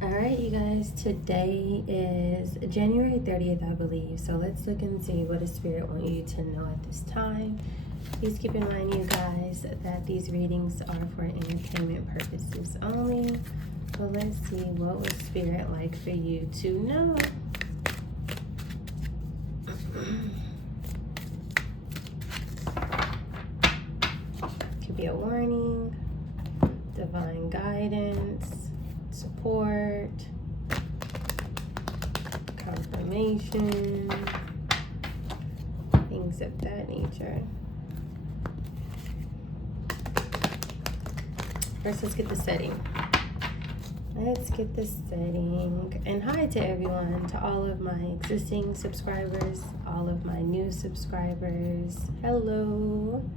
All right, you guys, today is January 30th, I believe. So let's look and see what the Spirit wants you to know at this time. Please keep in mind, you guys, that these readings are for entertainment purposes only. So let's see, what was Spirit like for you to know? Could be a warning, divine guidance, support, confirmation, things of that nature. First, let's get the setting. Let's get the setting. And hi to everyone, to all of my existing subscribers, all of my new subscribers. Hello.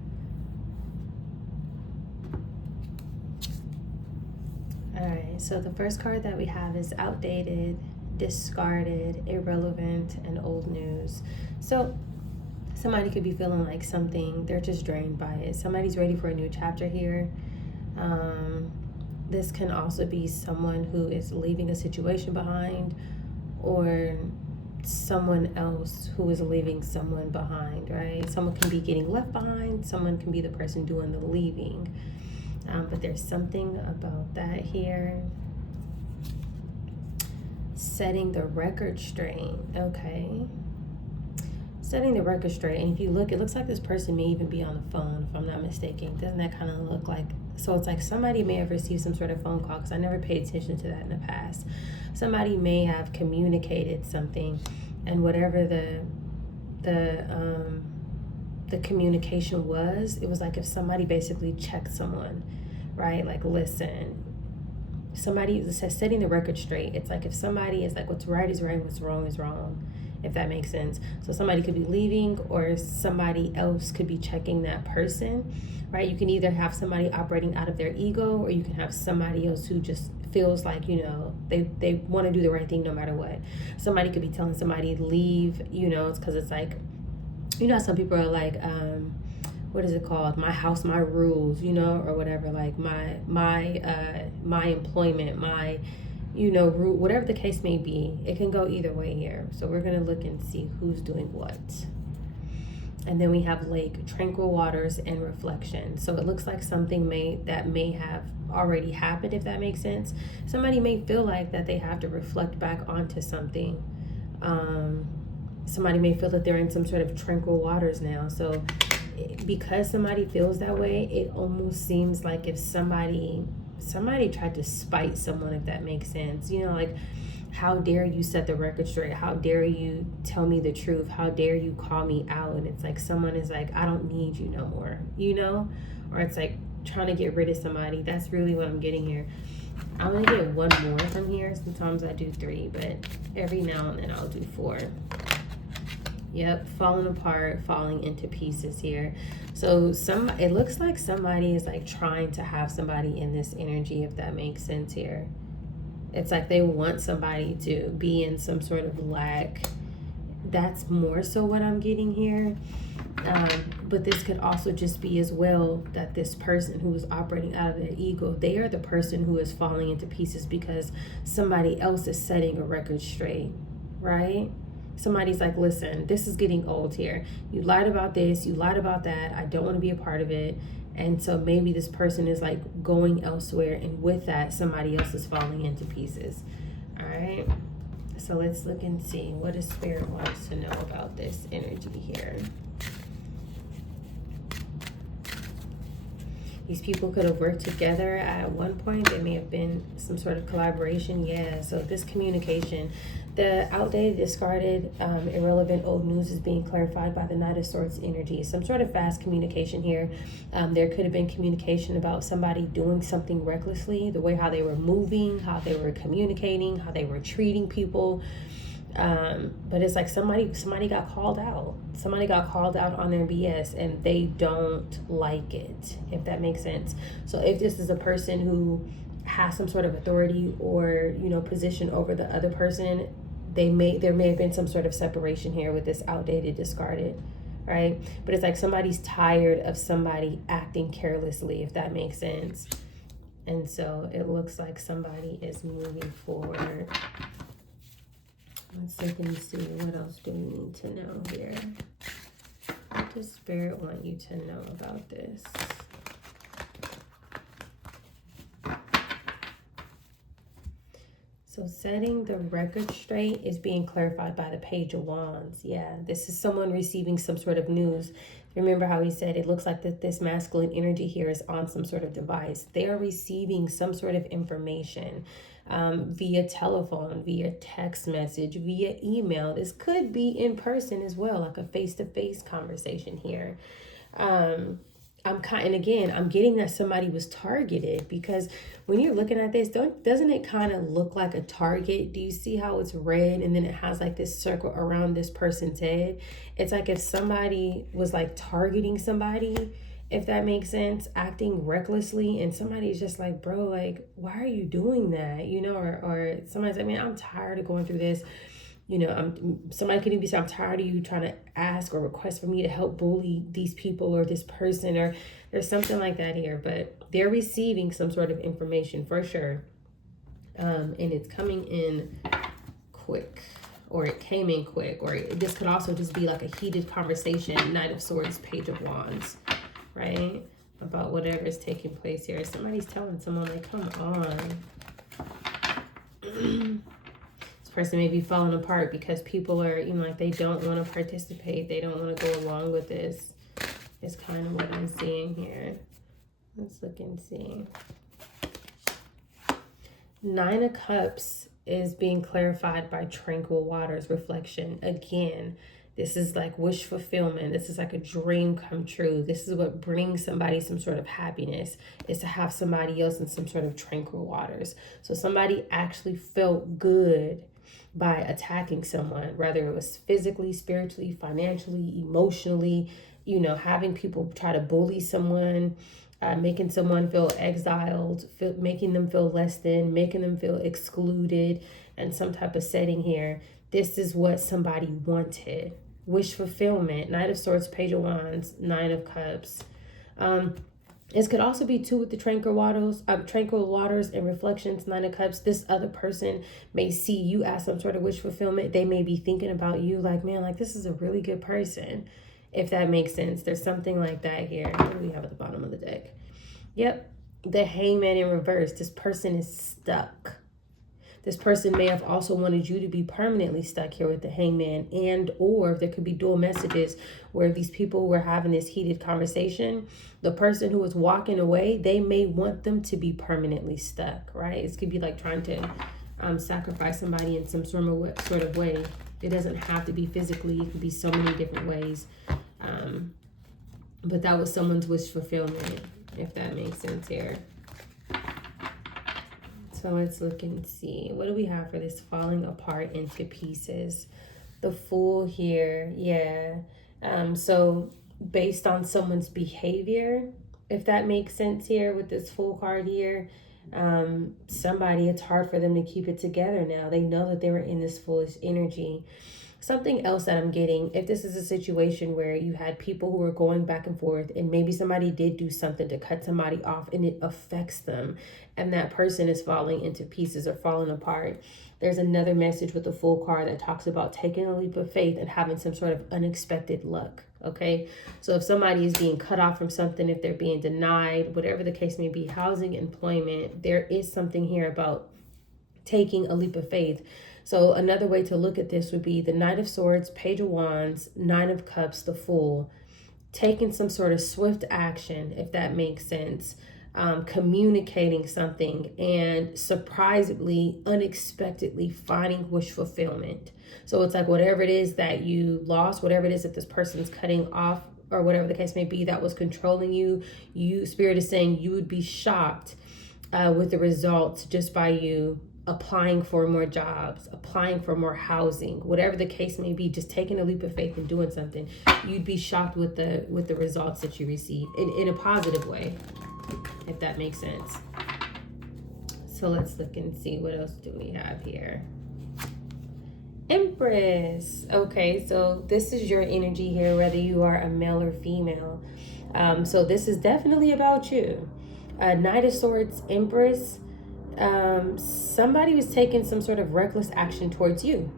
Alright, so the first card that we have is outdated, discarded, irrelevant, and old news. So somebody could be feeling like something, they're just drained by it. Somebody's ready for a new chapter here. This can also be someone who is leaving a situation behind, or someone else who is leaving someone behind, right? Someone can be getting left behind, someone can be the person doing the leaving. But there's something about that here. Setting the record straight, okay. Setting the record straight, and if you look, it looks like this person may even be on the phone, if I'm not mistaken. Doesn't that kind of look like, so it's like somebody may have received some sort of phone call, because I never paid attention to that in the past. Somebody may have communicated something, and whatever the communication was, it was like if somebody basically checked someone, right? Like, listen, somebody says setting the record straight. It's like if somebody is like, what's right is right, what's wrong is wrong, if that makes sense. So somebody could be leaving, or somebody else could be checking that person, right? You can either have somebody operating out of their ego, or you can have somebody else who just feels like, you know, they want to do the right thing no matter what. Somebody could be telling somebody leave, you know, it's because it's like, you know, some people are like, what is it called? My house, my rules, you know, or whatever. Like my employment, my, you know, rule, whatever the case may be. It can go either way here. So we're gonna look and see who's doing what. And then we have lake, tranquil waters, and reflection. So it looks like something may have already happened, if that makes sense. Somebody may feel like that they have to reflect back onto something. Somebody may feel that they're in some sort of tranquil waters now. So because somebody feels that way, it almost seems like if somebody tried to spite someone, if that makes sense. You know, like, how dare you set the record straight? How dare you tell me the truth? How dare you call me out? And it's like someone is like, I don't need you no more, you know? Or it's like trying to get rid of somebody. That's really what I'm getting here. I'm gonna get one more from here. Sometimes I do 3, but every now and then I'll do 4. Yep, falling apart, falling into pieces here. So it looks like somebody is like trying to have somebody in this energy, if that makes sense here. It's like they want somebody to be in some sort of lack. That's more so what I'm getting here. But this could also just be as well that this person who is operating out of their ego, they are the person who is falling into pieces because somebody else is setting a record straight, right? Somebody's like, listen, this is getting old here. You lied about this, you lied about that. I don't want to be a part of it. And so maybe this person is like going elsewhere, and with that, somebody else is falling into pieces. All right. So let's look and see what a spirit wants to know about this energy here. These people could have worked together at one point. There may have been some sort of collaboration. Yeah, so this communication, the outdated, discarded, irrelevant, old news is being clarified by the Knight of Swords energy. Some sort of fast communication here. There could have been communication about somebody doing something recklessly, the way how they were moving, how they were communicating, how they were treating people. But it's like somebody got called out. Somebody got called out on their BS, and they don't like it, if that makes sense. So if this is a person who has some sort of authority or, you know, position over the other person, there may have been some sort of separation here with this outdated, discarded, right? But it's like somebody's tired of somebody acting carelessly, if that makes sense. And so it looks like somebody is moving forward. Let's look and see, what else do we need to know here? What does Spirit want you to know about this? So setting the record straight is being clarified by the Page of Wands. Yeah, this is someone receiving some sort of news. Remember how he said it looks like that this masculine energy here is on some sort of device. They are receiving some sort of information via telephone, via text message, via email. This could be in person as well, like a face-to-face conversation here. I'm getting that somebody was targeted, because when you're looking at this, doesn't it kind of look like a target? Do you see how it's red and then it has like this circle around this person's head? It's like if somebody was like targeting somebody, if that makes sense, acting recklessly, and somebody's just like, bro, like, why are you doing that? You know, or somebody's like, man, I'm tired of going through this. You know, somebody could even say, I'm tired of you trying to ask or request for me to help bully these people or this person, or there's something like that here. But they're receiving some sort of information for sure. And it's coming in quick, or it came in quick, or this could also just be like a heated conversation. Knight of Swords, Page of Wands, right? About whatever is taking place here. Somebody's telling someone, like, come on. Person may be falling apart because people are, you know, like they don't want to participate. They don't want to go along with this. It's kind of what I'm seeing here. Let's look and see. 9 of Cups is being clarified by Tranquil Waters reflection. Again, this is like wish fulfillment. This is like a dream come true. This is what brings somebody some sort of happiness, is to have somebody else in some sort of tranquil waters. So somebody actually felt good by attacking someone, whether it was physically, spiritually, financially, emotionally, you know, having people try to bully someone, making someone feel exiled, making them feel less than, making them feel excluded, and some type of setting here. This is what somebody wanted. Wish fulfillment. Knight of Swords, Page of Wands, 9 of Cups. This could also be too with the tranquil waters and reflections, 9 of Cups. This other person may see you as some sort of wish fulfillment. They may be thinking about you like, man, like this is a really good person, if that makes sense. There's something like that here. What do we have at the bottom of the deck? Yep, the Hangman in reverse. This person is stuck. This person may have also wanted you to be permanently stuck here with the Hangman, and or there could be dual messages where these people were having this heated conversation. The person who was walking away, they may want them to be permanently stuck, right? It could be like trying to sacrifice somebody in some sort of way. It doesn't have to be physically. It could be so many different ways. But that was someone's wish fulfillment, if that makes sense here. So let's look and see. What do we have for this falling apart into pieces? The Fool here. Yeah. So based on someone's behavior, if that makes sense here with this Fool card here, somebody, it's hard for them to keep it together now. They know that they were in this foolish energy. Something else that I'm getting, if this is a situation where you had people who were going back and forth, and maybe somebody did do something to cut somebody off and it affects them, and that person is falling into pieces or falling apart, there's another message with the Fool card that talks about taking a leap of faith and having some sort of unexpected luck. Okay, so if somebody is being cut off from something, if they're being denied, whatever the case may be, housing, employment, there is something here about taking a leap of faith. So another way to look at this would be the Knight of Swords, Page of Wands, 9 of Cups, the Fool, taking some sort of swift action, if that makes sense, communicating something, and surprisingly, unexpectedly finding wish fulfillment. So it's like whatever it is that you lost, whatever it is that this person's cutting off, or whatever the case may be that was controlling you, Spirit is saying you would be shocked with the results just by you applying for more jobs, applying for more housing, whatever the case may be, just taking a leap of faith and doing something. You'd be shocked with the results that you receive in a positive way, if that makes sense. So let's look and see, what else do we have here? Empress. Okay, so this is your energy here, whether you are a male or female. So this is definitely about you. Knight of Swords, Empress. Somebody was taking some sort of reckless action towards you.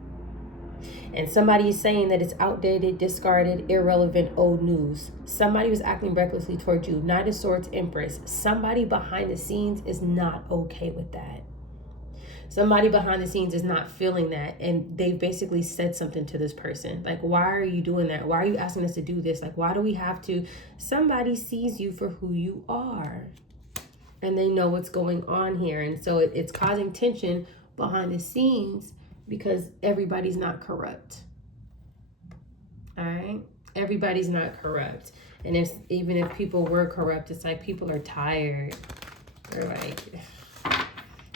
And somebody is saying that it's outdated, discarded, irrelevant, old news. Somebody was acting recklessly towards you. Knight of Swords, Empress. Somebody behind the scenes is not okay with that. Somebody behind the scenes is not feeling that, and they basically said something to this person. Like, why are you doing that? Why are you asking us to do this? Like, why do we have to? Somebody sees you for who you are, and they know what's going on here. And so it's causing tension behind the scenes because everybody's not corrupt. All right? Everybody's not corrupt. And even if people were corrupt, it's like people are tired. They're like,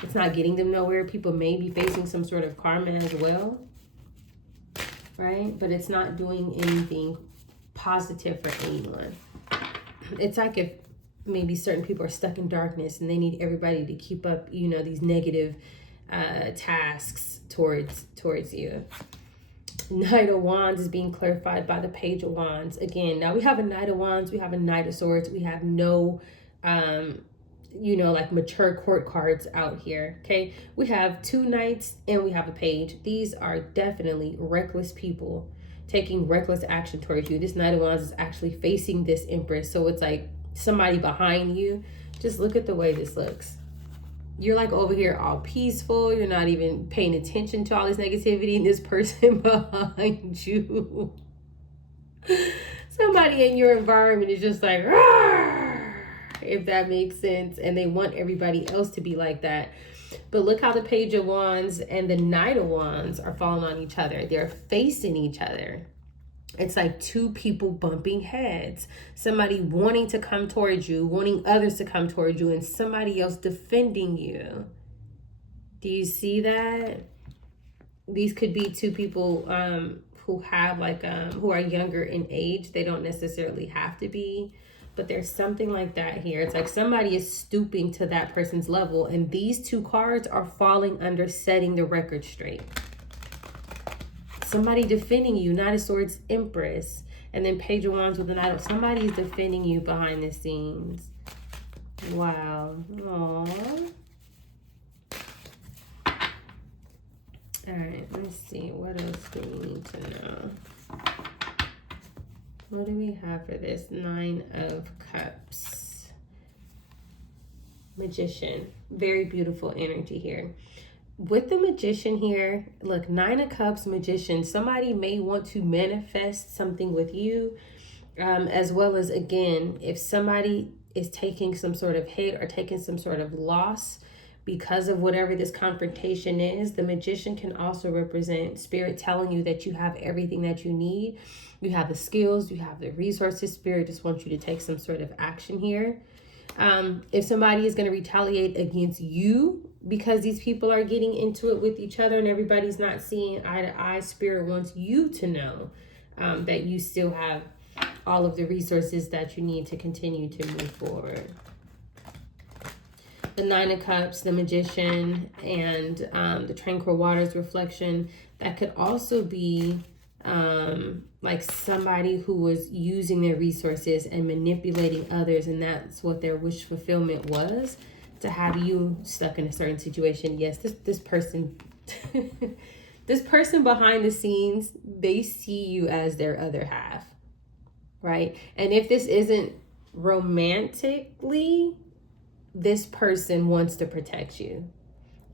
it's not getting them nowhere. People may be facing some sort of karma as well, right? But it's not doing anything positive for anyone. It's like if maybe certain people are stuck in darkness and they need everybody to keep up, you know, these negative tasks towards you. Knight of Wands is being clarified by the Page of Wands. Again, now we have a Knight of Wands, we have a Knight of Swords, we have no you know, like mature court cards out here. Okay, we have two knights and we have a page. These are definitely reckless people taking reckless action towards you. This Knight of Wands is actually facing this Empress, so it's like somebody behind you. Just look at the way this looks. You're like over here all peaceful, you're not even paying attention to all this negativity, and this person behind you, somebody in your environment is just like, "Rawr!" If that makes sense, and they want everybody else to be like that. But look how the Page of Wands and the Knight of Wands are falling on each other. They're facing each other. It's like two people bumping heads. Somebody wanting to come towards you, wanting others to come towards you, and somebody else defending you. Do you see that? These could be two people who have like who are younger in age. They don't necessarily have to be, but there's something like that here. It's like somebody is stooping to that person's level, and these two cards are falling under setting the record straight. Somebody defending you, Knight of Swords, Empress, and then Page of Wands with the Knight of... Somebody is defending you behind the scenes. Wow. Aww. All right, let's see. What else do we need to know? What do we have for this? Nine of Cups. Magician. Very beautiful energy here. With the Magician here, look, Nine of Cups, Magician. Somebody may want to manifest something with you, as well as, again, if somebody is taking some sort of hit or taking some sort of loss because of whatever this confrontation is, the Magician can also represent Spirit telling you that you have everything that you need. You have the skills, you have the resources. Spirit just wants you to take some sort of action here. If somebody is going to retaliate against you because these people are getting into it with each other and everybody's not seeing eye to eye, Spirit wants you to know that you still have all of the resources that you need to continue to move forward. The Nine of Cups, the Magician, and the Tranquil Waters reflection, that could also be like somebody who was using their resources and manipulating others, and that's what their wish fulfillment was, to have you stuck in a certain situation. Yes, this person this person behind the scenes, they see you as their other half, right? And if this isn't romantically, this person wants to protect you.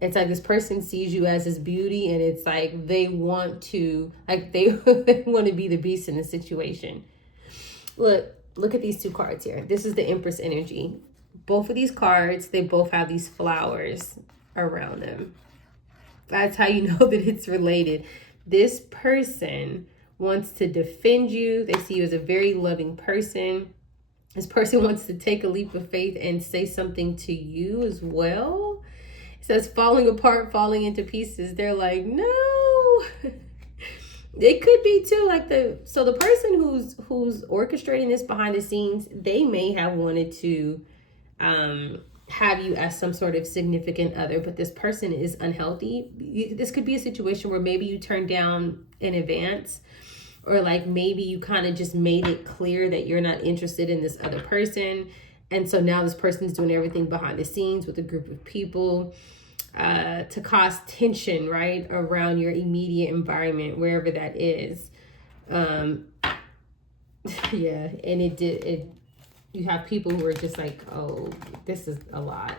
It's like this person sees you as this beauty, and it's like they want to, like they want to be the beast in the situation. Look at these two cards here. This is the Empress energy. Both of these cards, they both have these flowers around them. That's how you know that it's related. This person wants to defend you. They see you as a very loving person. This person wants to take a leap of faith and say something to you as well. It says falling apart, falling into pieces. They're like, no. It could be too, like the person who's orchestrating this behind the scenes, they may have wanted to have you as some sort of significant other, but this person is unhealthy. This could be a situation where maybe you turned down in advance, or like maybe you kind of just made it clear that you're not interested in this other person. And so now this person's doing everything behind the scenes with a group of people to cause tension, right, around your immediate environment, wherever that is. Yeah, and you have people who are just like, oh, this is a lot.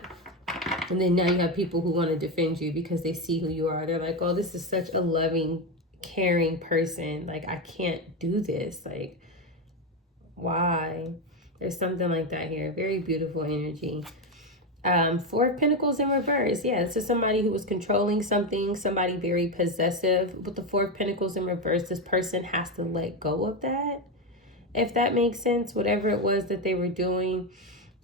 And then now you have people who want to defend you because they see who you are. They're like, oh, this is such a loving, caring person. Like, I can't do this. Like, why? There's something like that here. Very beautiful energy. Four of Pentacles in reverse. Yeah, this is somebody who was controlling something, somebody very possessive. With the Four of Pentacles in reverse, this person has to let go of that, if that makes sense. Whatever it was that they were doing,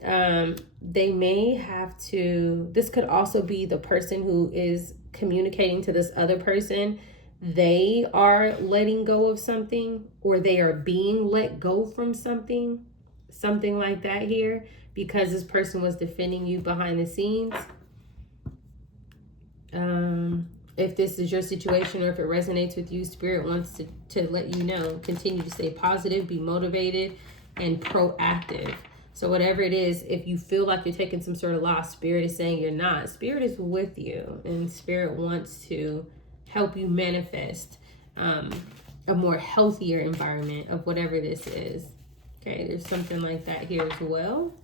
they may have to, this could also be the person who is communicating to this other person. They are letting go of something, or they are being let go from something like that here, because this person was defending you behind the scenes. If this is your situation, or if it resonates with you, Spirit wants to let you know, continue to stay positive, be motivated, and proactive. So whatever it is, if you feel like you're taking some sort of loss, Spirit is saying you're not. Spirit is with you, and Spirit wants to help you manifest a more healthier environment of whatever this is. Okay, there's something like that here as well.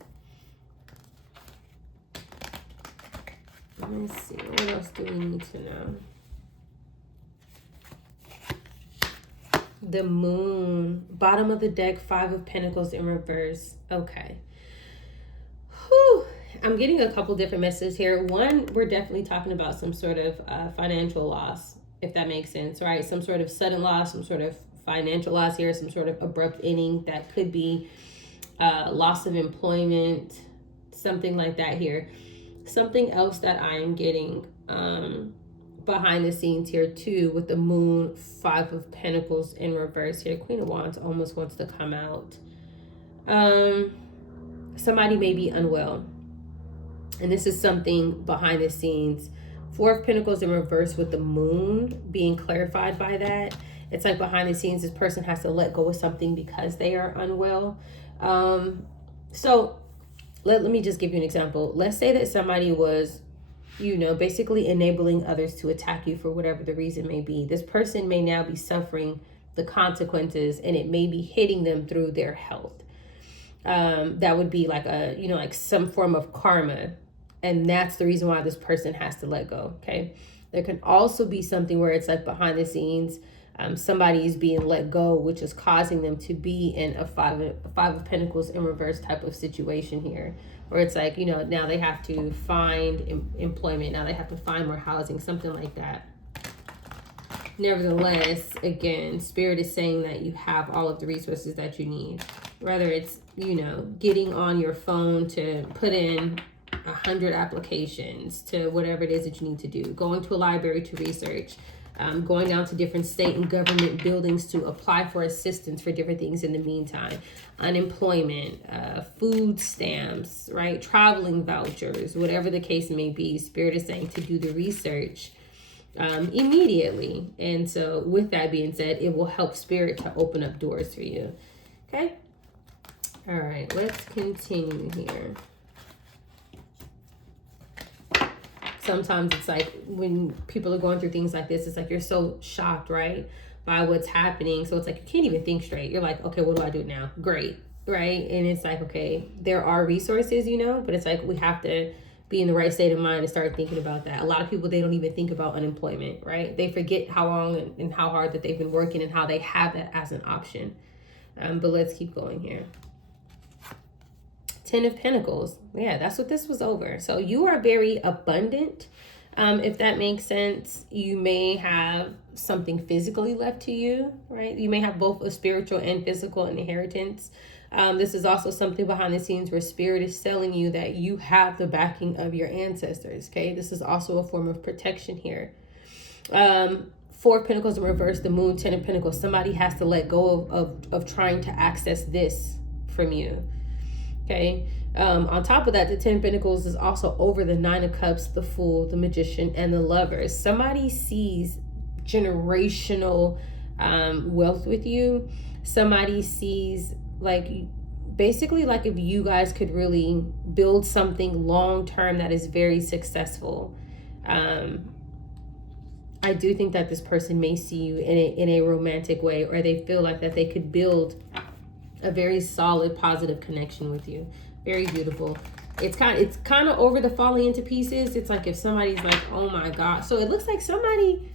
Let's see, what else do we need to know? The Moon, bottom of the deck, Five of Pentacles in reverse. Okay. Whew. I'm getting a couple different messages here. One, we're definitely talking about some sort of financial loss, if that makes sense, right? Some sort of sudden loss, some sort of financial loss here, some sort of abrupt ending. That could be loss of employment, something like that here. Something else that I am getting behind the scenes here too, with the Moon, Five of Pentacles in reverse here. Queen of Wands almost wants to come out. Somebody may be unwell, and this is something behind the scenes. Four of Pentacles in reverse with the Moon being clarified by that. It's like behind the scenes, this person has to let go of something because they are unwell. So let me just give you an example. Let's say that somebody was, basically enabling others to attack you for whatever the reason may be. This person may now be suffering the consequences, and it may be hitting them through their health. That would be like like some form of karma. And that's the reason why this person has to let go. Okay. There can also be something where it's like behind the scenes, somebody is being let go, which is causing them to be in a five of Pentacles in reverse type of situation here, where it's like, now they have to find employment. Now they have to find more housing, something like that. Nevertheless, again, Spirit is saying that you have all of the resources that you need, whether it's, getting on your phone to put in 100 applications to whatever it is that you need to do, going to a library to research, going down to different state and government buildings to apply for assistance for different things in the meantime, unemployment, food stamps, right? Traveling vouchers, whatever the case may be. Spirit is saying to do the research immediately. And so with that being said, it will help Spirit to open up doors for you. Okay. All right, let's continue here. Sometimes it's like when people are going through things like this, it's like you're so shocked, right, by what's happening. So it's like you can't even think straight. You're like, okay, what do I do now? Great, right? And it's like, okay, there are resources, but it's like we have to be in the right state of mind and start thinking about that. A lot of people, they don't even think about unemployment, right? They forget how long and how hard that they've been working and how they have that as an option. But let's keep going here. 10 of Pentacles. Yeah, that's what this was over. So you are very abundant. If that makes sense, you may have something physically left to you, right? You may have both a spiritual and physical inheritance. This is also something behind the scenes where Spirit is telling you that you have the backing of your ancestors, okay? This is also a form of protection here. Four of Pentacles in reverse, the Moon, 10 of Pentacles. Somebody has to let go of trying to access this from you. Okay. On top of that, the 10 of Pentacles is also over the 9 of Cups, the Fool, the Magician, and the Lovers. Somebody sees generational wealth with you. Somebody sees like basically like if you guys could really build something long term that is very successful. I do think that this person may see you in a romantic way, or they feel like that they could build a very solid positive connection with you. Very beautiful. It's kind of over the falling into pieces. It's like if somebody's like, oh my God. So it looks like somebody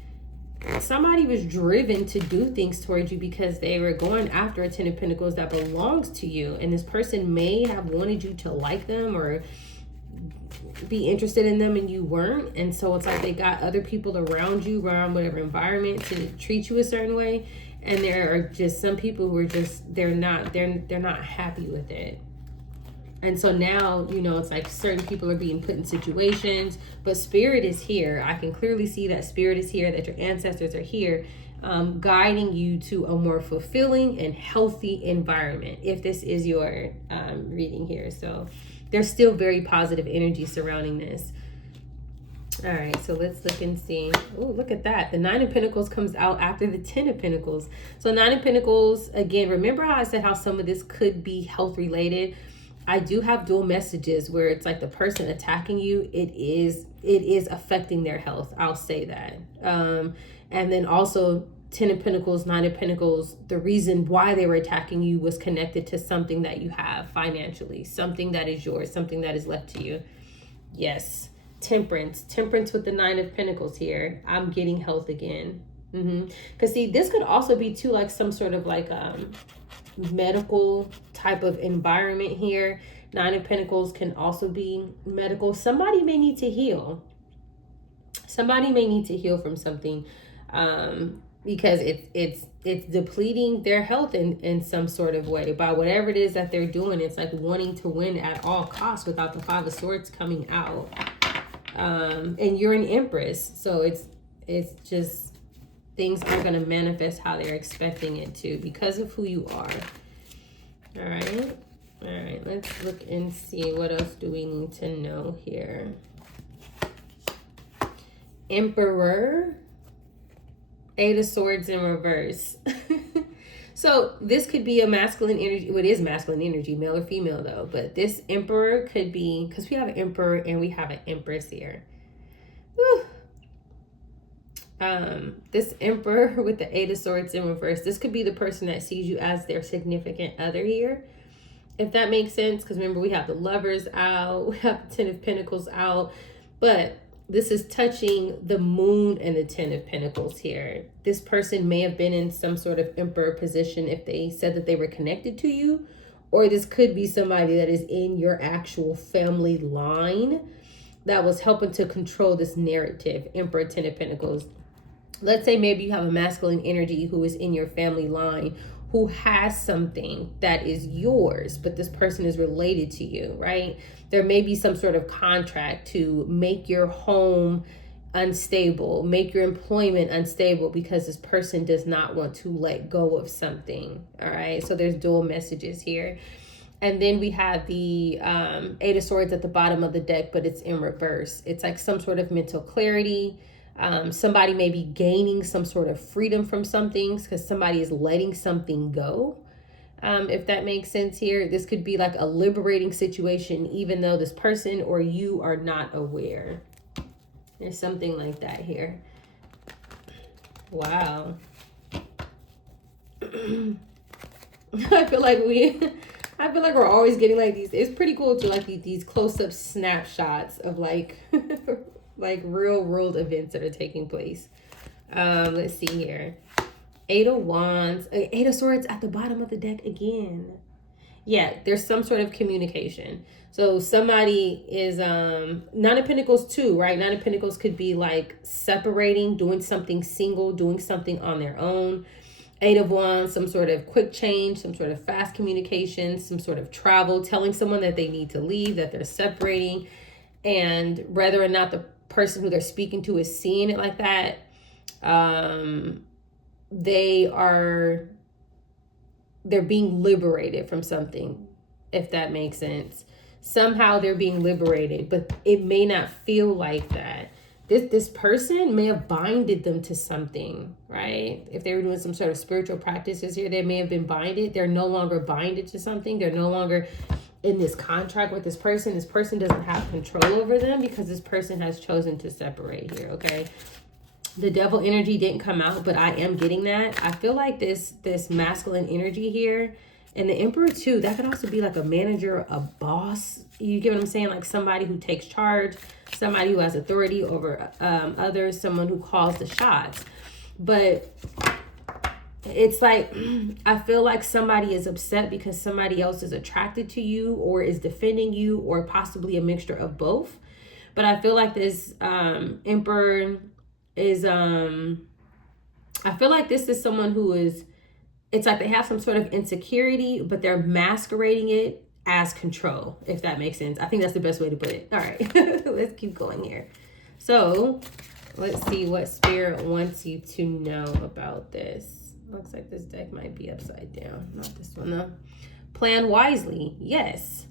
was driven to do things towards you because they were going after a Ten of Pentacles that belongs to you. And this person may have wanted you to like them or be interested in them, and you weren't. And so it's like they got other people around you, around whatever environment, to treat you a certain way. And there are just some people who are just, they're not happy with it. And so now, you know, it's like certain people are being put in situations, but spirit is here. I can clearly see that spirit is here, that your ancestors are here, guiding you to a more fulfilling and healthy environment, if this is your reading here. So there's still very positive energy surrounding this. All right, so let's look and see. Oh, look at that. The Nine of Pentacles comes out after the Ten of Pentacles. So Nine of Pentacles, again, remember how I said how some of this could be health related? I do have dual messages where it's like the person attacking you, it is affecting their health. I'll say that. And then also Ten of Pentacles, Nine of Pentacles, the reason why they were attacking you was connected to something that you have financially, something that is yours, something that is left to you. Yes. Temperance with the Nine of Pentacles here. I'm getting health again. Because see, this could also be too like some sort of like medical type of environment here. Nine of Pentacles can also be medical. Somebody may need to heal. Somebody may need to heal from something because it's depleting their health in some sort of way by whatever it is that they're doing. It's like wanting to win at all costs without the Five of Swords coming out. And you're an Empress, so it's just things are going to manifest how they're expecting it to because of who you are. All right, let's look and see what else do we need to know here. Emperor, Eight of Swords in reverse. So this could be a masculine energy. Well, it is masculine energy, male or female though. But this Emperor could be, because we have an Emperor and we have an Empress here. Whew. This Emperor with the Eight of Swords in reverse, this could be the person that sees you as their significant other here, if that makes sense. Because remember, we have the Lovers out, we have the Ten of Pentacles out, but this is touching the Moon and the Ten of Pentacles here. This person may have been in some sort of Emperor position if they said that they were connected to you, or this could be somebody that is in your actual family line that was helping to control this narrative. Emperor, Ten of Pentacles. Let's say maybe you have a masculine energy who is in your family line who has something that is yours, but this person is related to you, right? There may be some sort of contract to make your home unstable, make your employment unstable because this person does not want to let go of something, all right? So there's dual messages here. And then we have the Eight of Swords at the bottom of the deck, but it's in reverse. It's like some sort of mental clarity. Somebody may be gaining some sort of freedom from some things because somebody is letting something go. If that makes sense here, this could be like a liberating situation, even though this person or you are not aware. There's something like that here. Wow. I feel like we're always getting like these. It's pretty cool to like these close-up snapshots of like like real world events that are taking place. Let's see here. Eight of Wands, Eight of Swords at the bottom of the deck again. Yeah, there's some sort of communication. So somebody is Nine of Pentacles too, right? Nine of Pentacles could be like separating, doing something single, doing something on their own. Eight of Wands, some sort of quick change, some sort of fast communication, some sort of travel, telling someone that they need to leave, that they're separating. And whether or not the person who they're speaking to is seeing it like that, they're being liberated from something, if that makes sense. Somehow they're being liberated, but it may not feel like that. this person may have binded them to something, right? If they were doing some sort of spiritual practices here, they may have been binded. They're no longer binded to something. They're no longer in this contract with this person. This person doesn't have control over them because this person has chosen to separate here, okay? The devil energy didn't come out, but I am getting that. I feel like this masculine energy here, and the emperor too, that could also be like a manager, a boss. You get what I'm saying? Like somebody who takes charge, somebody who has authority over others, someone who calls the shots. But it's like, I feel like somebody is upset because somebody else is attracted to you or is defending you, or possibly a mixture of both. But I feel like this emperor is, I feel like this is someone who is, it's like they have some sort of insecurity, but they're masquerading it as control, if that makes sense. I think that's the best way to put it. All right, let's keep going here. So let's see what Spirit wants you to know about this. Looks like this deck might be upside down. Not this one, though. Plan wisely. Yes.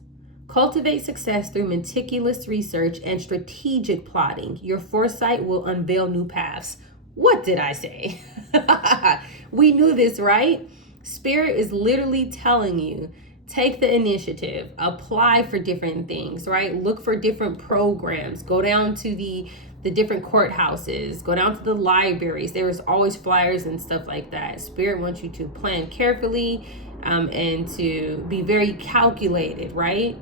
Cultivate success through meticulous research and strategic plotting. Your foresight will unveil new paths. What did I say? We knew this, right? Spirit is literally telling you, take the initiative, apply for different things, right? Look for different programs, go down to the different courthouses, go down to the libraries. There's always flyers and stuff like that. Spirit wants you to plan carefully and to be very calculated, right?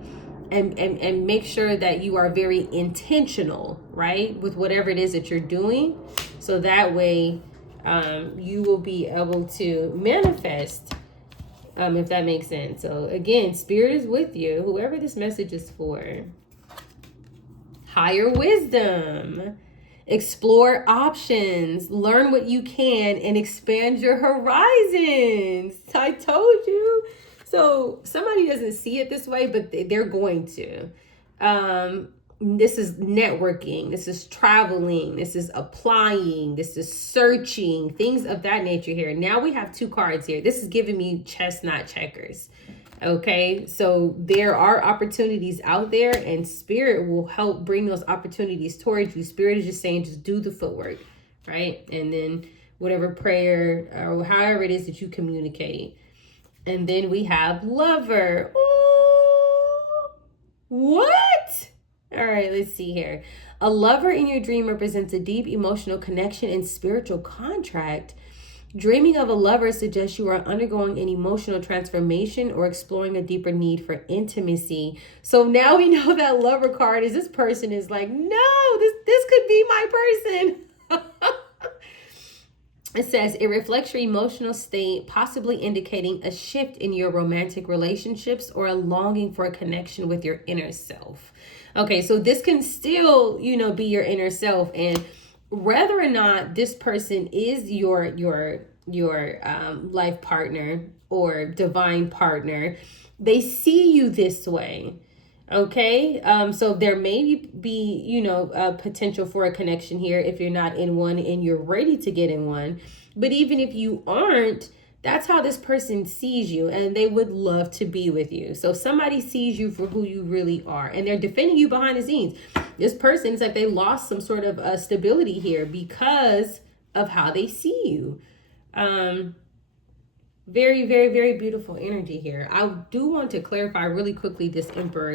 And make sure that you are very intentional, right? With whatever it is that you're doing. So that way you will be able to manifest, if that makes sense. So again, Spirit is with you, whoever this message is for. Higher wisdom. Explore options. Learn what you can and expand your horizons. I told you. So somebody doesn't see it this way, but they're going to. This is networking. This is traveling. This is applying. This is searching. Things of that nature here. Now we have two cards here. This is giving me chess, not checkers. Okay, so there are opportunities out there, and Spirit will help bring those opportunities towards you. Spirit is just saying, just do the footwork, right? And then whatever prayer or however it is that you communicate. And then we have Lover. Oh, what? All right, let's see here. A lover in your dream represents a deep emotional connection and spiritual contract. Dreaming of a lover suggests you are undergoing an emotional transformation or exploring a deeper need for intimacy. So now we know that Lover card is this person is like, no, this could be my person. It says it reflects your emotional state, possibly indicating a shift in your romantic relationships or a longing for a connection with your inner self. Okay, so this can still, be your inner self, and whether or not this person is your life partner or divine partner, they see you this way. Okay, so there may be, a potential for a connection here if you're not in one and you're ready to get in one. But even if you aren't, that's how this person sees you, and they would love to be with you. So somebody sees you for who you really are, and they're defending you behind the scenes. This person, it's like they lost some sort of stability here because of how they see you. Very, very, very beautiful energy here. I do want to clarify really quickly this Emperor